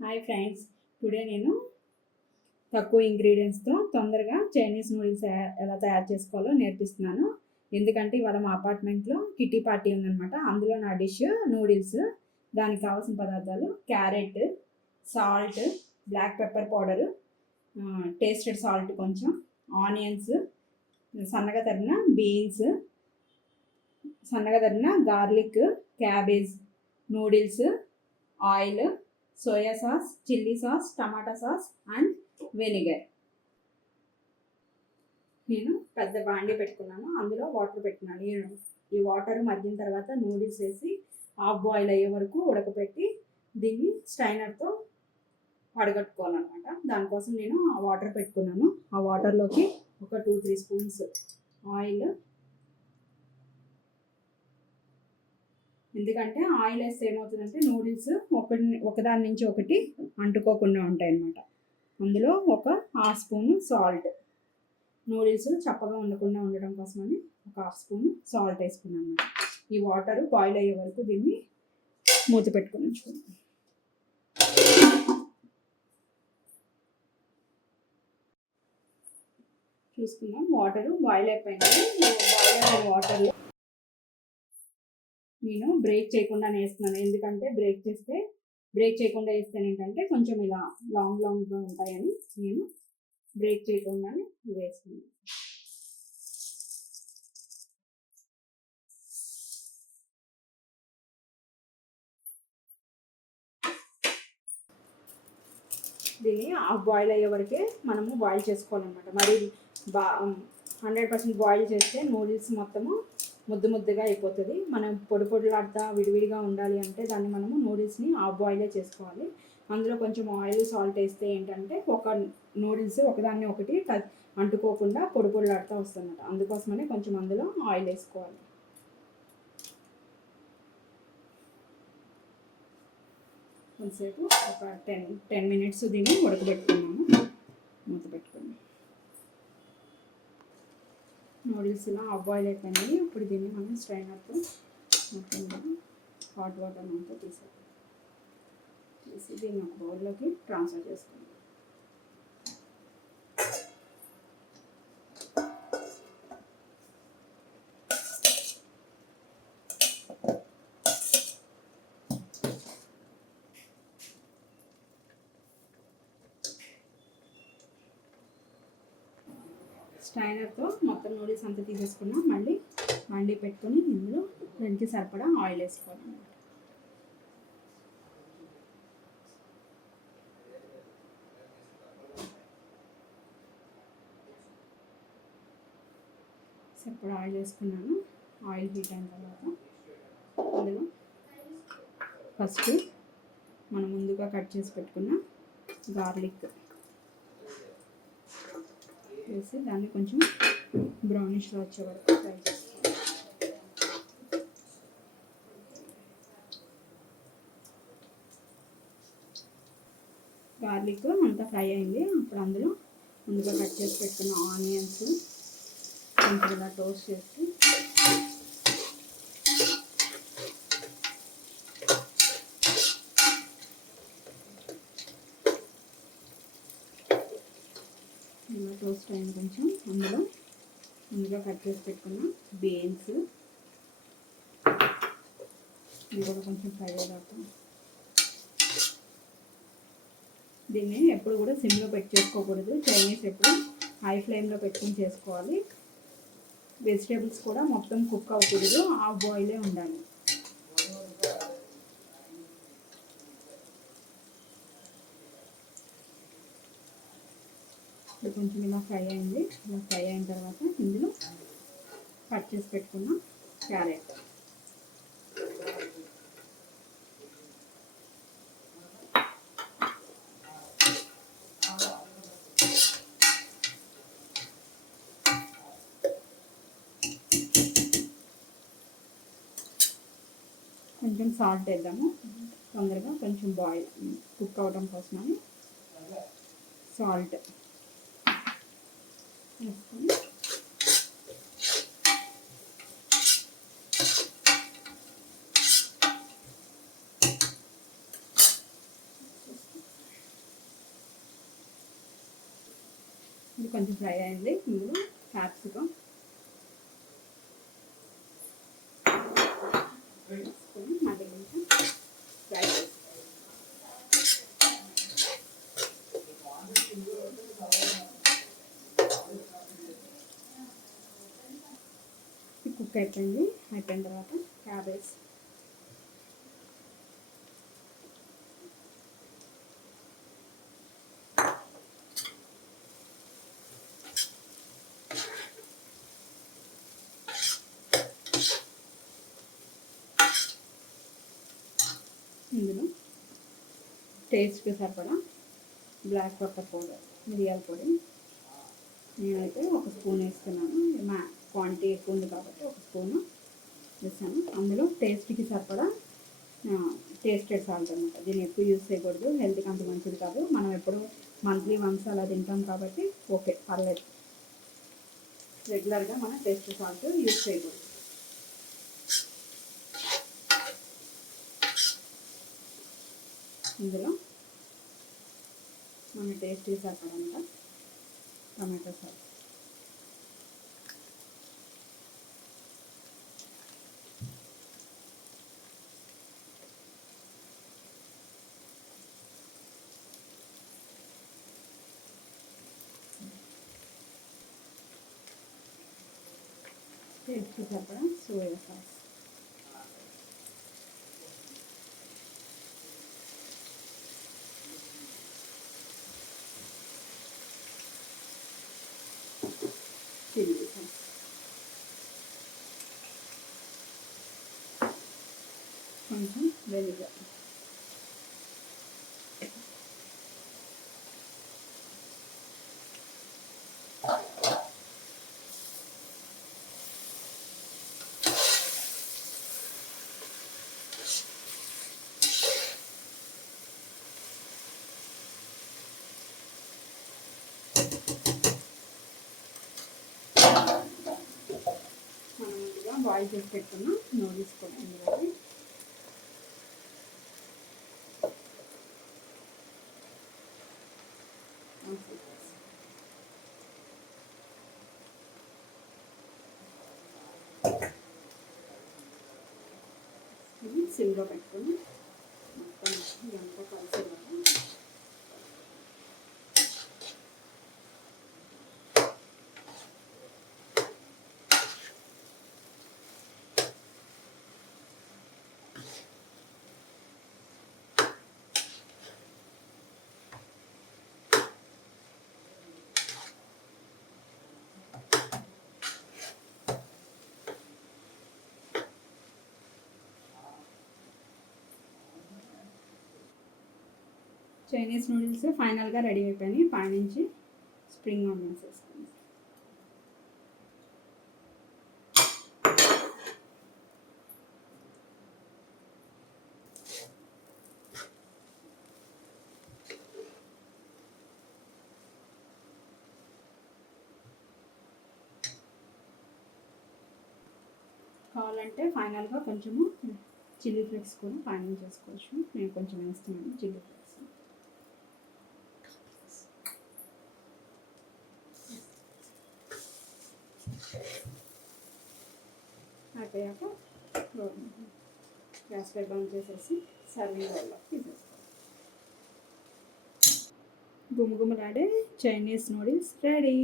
Hi friends, today నేను తక్కువ ఇంగ్రీడియంట్స్తో తొందరగా చైనీస్ నూడిల్స్ ఎలా తయారు చేసుకోవాలో నేర్పిస్తున్నాను. ఎందుకంటే ఇవాళ మా అపార్ట్మెంట్లో కిట్టి పార్టీ ఉందన్నమాట. అందులో నా డిష్ నూడిల్స్. దానికి కావాల్సిన పదార్థాలు: carrot, salt, black pepper powder, tasted salt కొంచెం, ఆనియన్స్, సన్నగా తరిగిన బీన్స్, సన్నగా తరిగిన garlic, cabbage, noodles, oil, soya sauce, chilli sauce, tomato sauce and vinegar. నేను పెద్ద బాండి పెట్టుకున్నాను, అందులో వాటర్ పెట్టుకున్నాను. ఈ వాటర్ మరిగిన తర్వాత నూడిల్స్ వేసి హాఫ్ బాయిల్ అయ్యే వరకు ఉడకపెట్టి దీన్ని స్ట్రైనర్తో వడగట్టుకోవాలన్నమాట. దానికోసం నేను ఆ వాటర్ పెట్టుకున్నాను. ఆ వాటర్లోకి ఒక 2-3 స్పూన్స్ ఆయిల్, ఎందుకంటే ఆయిల్ వేస్తే ఏమవుతుందంటే నూడిల్స్ ఒకదాని నుంచి ఒకటి అంటుకోకుండా ఉంటాయి అన్నమాట. అందులో ఒక హాఫ్ స్పూను సాల్ట్, నూడిల్స్ చప్పగా ఉండకుండా ఉండడం కోసమని ఒక హాఫ్ స్పూన్ సాల్ట్ వేసుకున్నాను అన్నమాట. ఈ వాటర్ బాయిల్ అయ్యే వరకు దీన్ని మూత పెట్టుకుని ఉంచుకున్నాను. చూసుకుందాం, వాటర్ బాయిల్ అయిపోయింది. బాయిల్ అయిన వాటర్లో నేను బ్రేక్ చేయకుండానే వేస్తున్నాను. ఎందుకంటే బ్రేక్ చేయకుండా వేస్తే ఏంటంటే కొంచెం ఇలా లాంగ్గా ఉంటాయని నేను బ్రేక్ చేయకుండానే వేస్తున్నాను. దీన్ని హాఫ్ బాయిల్ అయ్యే వరకే మనము బాయిల్ చేసుకోవాలన్నమాట. మరి 100% బాయిల్ చేస్తే నూడిల్స్ మొత్తము ముద్దగా అయిపోతుంది. మనం పొడిలాడుతా విడివిడిగా ఉండాలి అంటే దాన్ని మనము నూడిల్స్ని హాఫ్ బాయిలే చేసుకోవాలి. అందులో కొంచెం ఆయిల్, సాల్ట్ వేస్తే ఏంటంటే ఒక నూడిల్స్ ఒకదాన్ని ఒకటి అంటుకోకుండా పొడిలాడుతూ వస్తుందన్నమాట. అందుకోసమనే కొంచెం అందులో ఆయిల్ వేసుకోవాలి. కొంతసేపు ఒక 10 మినిట్స్ దీన్ని ఉడకబెట్టుకున్నాము. మూత పెట్టుకున్నాము. నూడిల్స్ ఇలా హాఫ్ బాయిల్ అయిపోయింది. ఇప్పుడు దీన్ని మనం స్ట్రైనర్తో మొత్తంగా హాట్ వాటర్ అంతా తీసి దీన్ని ఒక బౌల్లోకి ట్రాన్స్ఫర్ చేసుకుందాం. స్ట్రైనర్తో మొత్తం నూడిల్స్ అంతా తీసేసుకున్నాం. మళ్ళీ మండి పెట్టుకొని ఇందులో దానికి సరిపడా ఆయిల్ వేసుకోవాలి. సరిపడా ఆయిల్ వేసుకున్నాను. ఆయిల్ హీట్ అయిన తర్వాత అందులో ఫస్ట్ మనం ముందుగా కట్ చేసి పెట్టుకున్న గార్లిక్ వేసి దాన్ని కొంచెం బ్రౌనిష్గా వచ్చే వరకు ఫ్రై చేసుకోవాలి. గార్లిక్ అంతా ఫ్రై అయింది. అప్పుడు అందులో ముందుగా కట్ చేసి పెట్టుకున్న ఆనియన్స్ కొంచెం ఇలా టోస్ట్ చేసి ఇలా టోస్ట్ అయింది. కొంచెం అందులో ముందుగా కట్ చేసి పెట్టుకున్న బీన్స్ ఇది కూడా కొంచెం ఫ్రై అయ్యేదాకా. దీన్ని ఎప్పుడు కూడా సిమ్లో పెట్టి చేసుకోకూడదు. చైనీస్ ఎప్పుడు హై ఫ్లేమ్లో పెట్టుకుని చేసుకోవాలి. వెజిటేబుల్స్ కూడా మొత్తం కుక్ అవ్వకూడదు, హాఫ్ బాయిలే ఉండాలి. కొంచెం ఇలా ఫ్రై అయింది. ఇలా ఫ్రై అయిన తర్వాత ఇందులో కట్ చేసి పెట్టుకున్న క్యారెట్, కొంచెం సాల్ట్ వేద్దాము. తొందరగా కొంచెం బాయిల్ కుక్ అవడం కోసమని సాల్ట్ వేసుకొని ఇది కొంచెం ఫ్రై అయింది. ఇందులో క్యాప్సికమ్ వేసుకొని మళ్ళీ కొంచెం ఫ్రై చేసుకోవాలి. కుక్ అయిపోయింది. అయిపోయిన తర్వాత క్యాబేజ్ ఇందులో టేస్ట్కి సరిపడా బ్లాక్ పెప్పర్ పౌడర్, మిరియాల పొడి నేనైతే ఒక స్పూన్ వేస్తున్నాను. మా క్వాంటిటీ ఎక్కువ ఉంది కాబట్టి ఒక స్పూను వేసాను. అందులో టేస్ట్కి సరిపడా టేస్టెడ్ సాల్ట్ అనమాట. దీన్ని ఎక్కువ యూజ్ చేయకూడదు, హెల్త్కి అంత మంచిది కాదు. మనం ఎప్పుడు మంత్లీ వన్స్ అలా తింటాం కాబట్టి ఓకే పర్లేదు. రెగ్యులర్గా మనం టేస్టెడ్ సాల్ట్ యూజ్ చేయకూడదు. ఇందులో మన టేస్ట్కి సరిపడంతా టమాటో సాస్, టేస్ట్కి సరిపడా సోయా సాస్, చిల్లీ సాస్, కొంచెం వెనిగర్, మనం ముందుగా బాయిల్ చేసి పెట్టుకున్న నూడిల్స్ కూడా ఇందులో సిమ్లో పెట్టుకుని మొత్తం ఇదంతా కలిసేలాగా చైనీస్ నూడిల్స్ ఫైనల్గా రెడీ అయిపోయినాయి. పైనుంచి స్ప్రింగ్ ఆనియన్స్ వేసుకుంది. కావాలంటే ఫైనల్గా కొంచెము చిల్లీ ఫ్లేక్స్ కూడా పైన చేసుకోవచ్చు. నేను కొంచెం వేస్తున్నాను చిల్లీ ఫ్లేక్స్. అయిపోయాక గ్యాస్ ఫ్లేమ్ బంద్ చేసేసి సర్వింగ్ బౌల్లో తీసేసుకోవాలి. గుమగుమలాడే చైనీస్ నూడిల్స్ రెడీ.